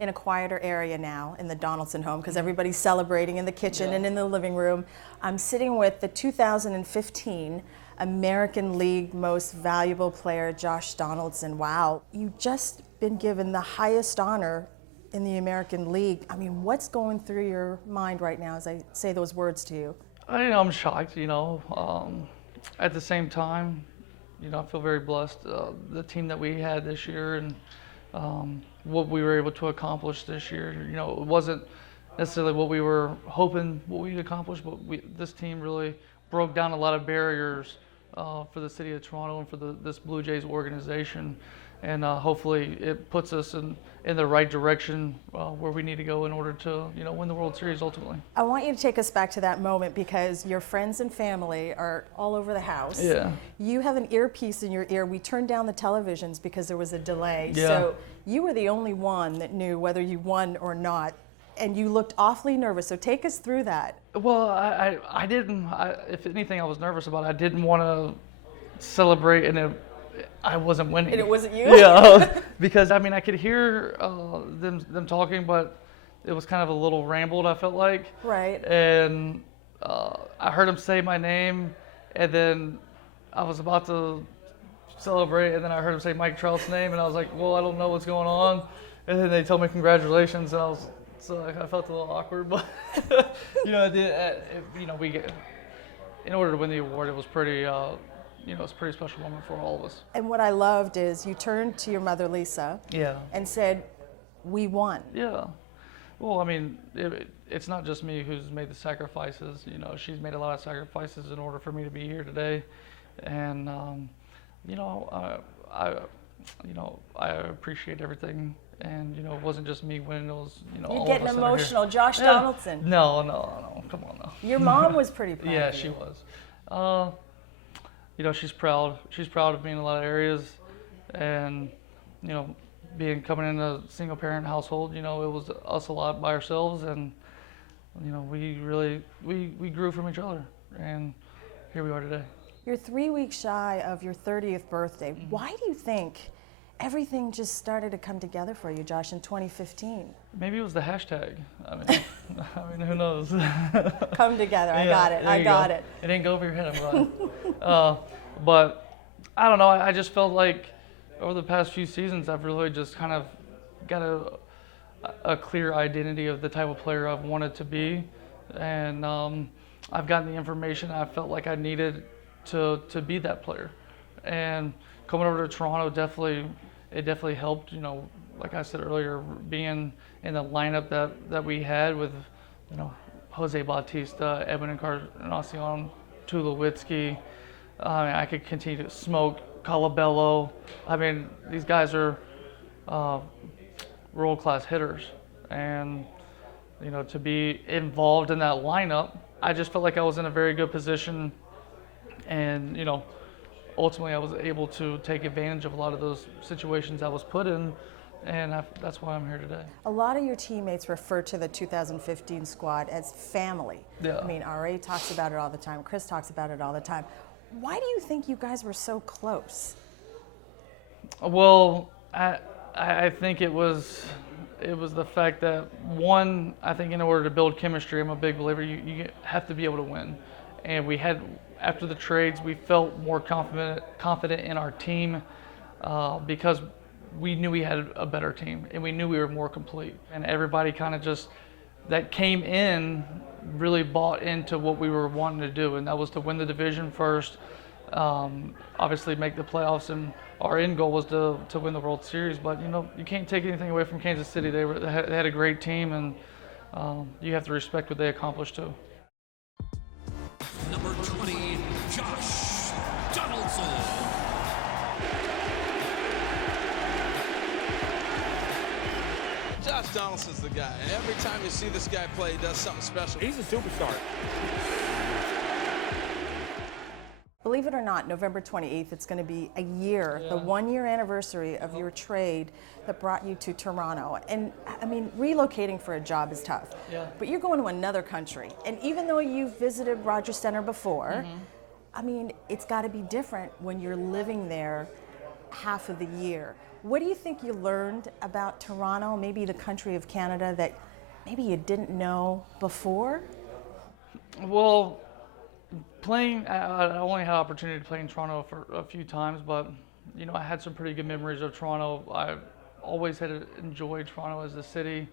in a quieter area now in the Donaldson home because everybody's celebrating in the kitchen and in the living room. I'm sitting with the 2015 American League Most Valuable Player, Josh Donaldson. Wow, you've just been given the highest honor in the American League. I mean, what's going through your mind right now as I say those words to you? I'm shocked, At the same time, I feel very blessed. The team that we had this year and what we were able to accomplish this year, it wasn't necessarily what we were hoping what we'd accomplish, but this team really broke down a lot of barriers for the city of Toronto and for this Blue Jays organization. And hopefully it puts us in the right direction where we need to go in order to, win the World Series ultimately. I want you to take us back to that moment because your friends and family are all over the house. Yeah. You have an earpiece in your ear. We turned down the televisions because there was a delay. Yeah. So you were the only one that knew whether you won or not. And you looked awfully nervous. So take us through that. Well, I didn't. If anything, I was nervous about it. I didn't want to celebrate and I wasn't winning. And it wasn't you? Yeah, because I could hear them talking, but it was kind of a little rambled, I felt like. Right. And I heard him say my name, and then I was about to celebrate, and then I heard him say Mike Trout's name, and I was like, well, I don't know what's going on. And then they told me congratulations, and I felt a little awkward, but I did. We get in order to win the award, it was pretty. It's a pretty special moment for all of us. And what I loved is you turned to your mother, Lisa, and said, we won. Yeah. Well, it's not just me who's made the sacrifices. She's made a lot of sacrifices in order for me to be here today. And, I appreciate everything. And, it wasn't just me winning, it was, You're all getting of us that are emotional. here. Josh Donaldson. No, come on now. Your mom was pretty proud Yeah, of you. she was. She's proud. She's proud of me in a lot of areas, and coming in a single parent household, it was us a lot by ourselves, and we grew from each other, and here we are today. You're 3 weeks shy of your 30th birthday. Mm-hmm. Why do you think everything just started to come together for you, Josh, in 2015? Maybe it was the hashtag. Who knows? Come together. I got it. I got it. It didn't go over your head, I'm glad. But I don't know. I just felt like over the past few seasons, I've really just kind of got a clear identity of the type of player I've wanted to be, and I've gotten the information I felt like I needed to be that player. And coming over to Toronto definitely helped. Like I said earlier, being in the lineup that we had with, Jose Bautista, Edwin Encarnacion, Tulowitzki. I could continue to smoke Colabello. These guys are world-class hitters, and to be involved in that lineup, I just felt like I was in a very good position, and ultimately I was able to take advantage of a lot of those situations I was put in, and that's why I'm here today. A lot of your teammates refer to the 2015 squad as family. Yeah. RA talks about it all the time. Chris talks about it all the time. Why do you think you guys were so close? Well, I think it was the fact that, one, I think in order to build chemistry, I'm a big believer, you have to be able to win. And we had, after the trades, we felt more confident in our team because we knew we had a better team and we knew we were more complete. And everybody kind of just, that came in, really bought into what we were wanting to do, and that was to win the division first, obviously make the playoffs, and our end goal was to win the World Series. But you can't take anything away from Kansas City. They had a great team, and you have to respect what they accomplished too. Number 20, Josh Donaldson. Josh Donaldson's the guy. And every time you see this guy play, he does something special. He's a superstar. Believe it or not, November 28th, it's going to be a year, the 1-year anniversary of your trade that brought you to Toronto. And relocating for a job is tough. Yeah. But you're going to another country. And even though you've visited Rogers Center before, it's got to be different when you're living there half of the year. What do you think you learned about Toronto, maybe the country of Canada, that maybe you didn't know before? Well, I only had opportunity to play in Toronto for a few times, but I had some pretty good memories of Toronto. I always had enjoyed Toronto as a city.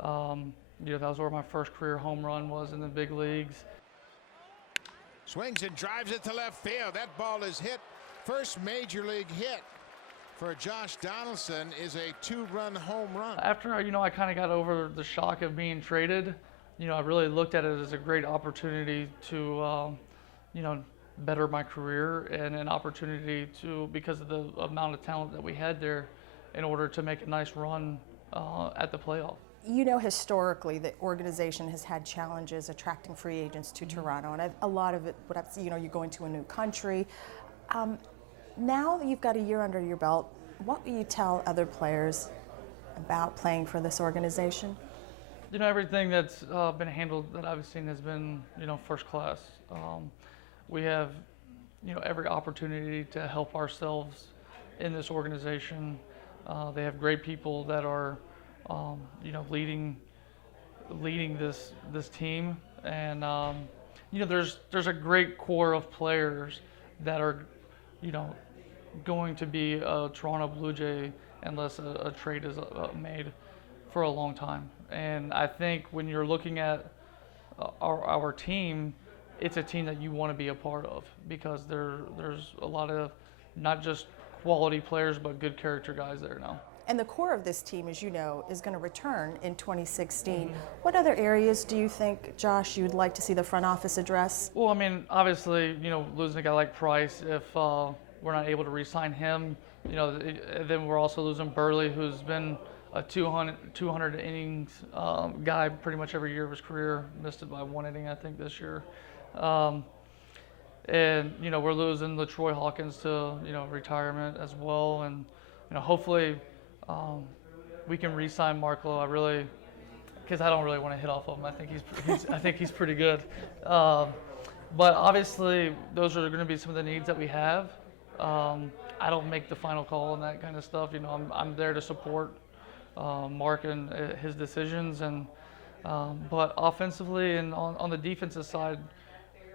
That was where my first career home run was in the big leagues. Swings and drives it to left field. That ball is hit. First major league hit for Josh Donaldson is a 2-run home run. After I kind of got over the shock of being traded, I really looked at it as a great opportunity to better my career and an opportunity to, because of the amount of talent that we had there, in order to make a nice run at the playoff. Historically, the organization has had challenges attracting free agents to Toronto, and a lot of it, you're going to a new country. Now that you've got a year under your belt, what will you tell other players about playing for this organization? Everything that's been handled that I've seen has been, first class. We have, every opportunity to help ourselves in this organization. They have great people that are, leading this team, and there's a great core of players that are, going to be a Toronto Blue Jay unless a trade is made for a long time. And I think when you're looking at our team, it's a team that you want to be a part of, because there's a lot of not just quality players but good character guys there now. And the core of this team, as you know, is going to return in 2016. What other areas do you think, Josh, you'd like to see the front office address? Well, obviously, losing a guy like Price, if we're not able to re-sign him, then we're also losing Burley, who's been a 200 innings guy pretty much every year of his career. Missed it by 1 inning, I think, this year. And we're losing LaTroy Hawkins to retirement as well, and hopefully we can re-sign Marklo. Because I don't really want to hit off of him. I think he's pretty good. But obviously, those are going to be some of the needs that we have. I don't make the final call on that kind of stuff. I'm there to support Mark and his decisions, and but offensively and on the defensive side,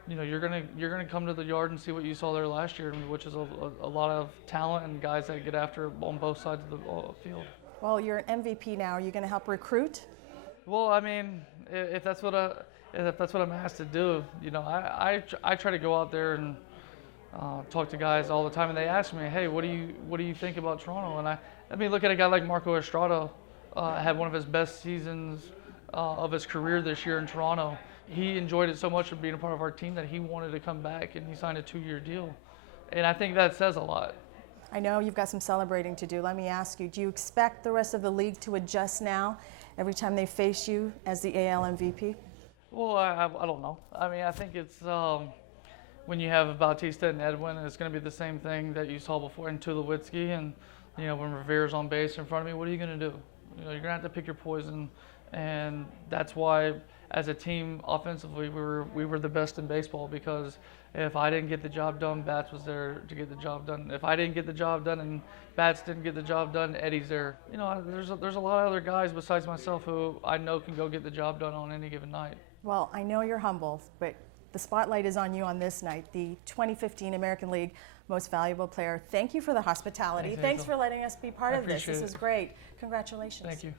you're gonna come to the yard and see what you saw there last year, which is a lot of talent and guys that get after on both sides of the field. Well, you're an MVP now. Are you going to help recruit? Well, if that's what I'm asked to do, I try to go out there and talk to guys all the time, and they ask me, hey, what do you think about Toronto? And look at a guy like Marco Estrada, had one of his best seasons of his career this year in Toronto. He enjoyed it so much of being a part of our team that he wanted to come back, and he signed a 2-year deal. And I think that says a lot. I know you've got some celebrating to do. Let me ask you, do you expect the rest of the league to adjust now every time they face you as the AL MVP? Well, I don't know. I think it's when you have Bautista and Edwin, it's going to be the same thing that you saw before in Tulowitzki, and when Rivera's on base in front of me, what are you going to do? You're going to have to pick your poison, and that's why, as a team, offensively, we were the best in baseball, because if I didn't get the job done, Bats was there to get the job done. If I didn't get the job done and Bats didn't get the job done, Eddie's there. There's a lot of other guys besides myself who I know can go get the job done on any given night. Well, I know you're humble, but the spotlight is on you on this night, the 2015 American League Most Valuable Player. Thank you for the hospitality. Thanks for letting us be part of this. This is great. Congratulations. Thank you.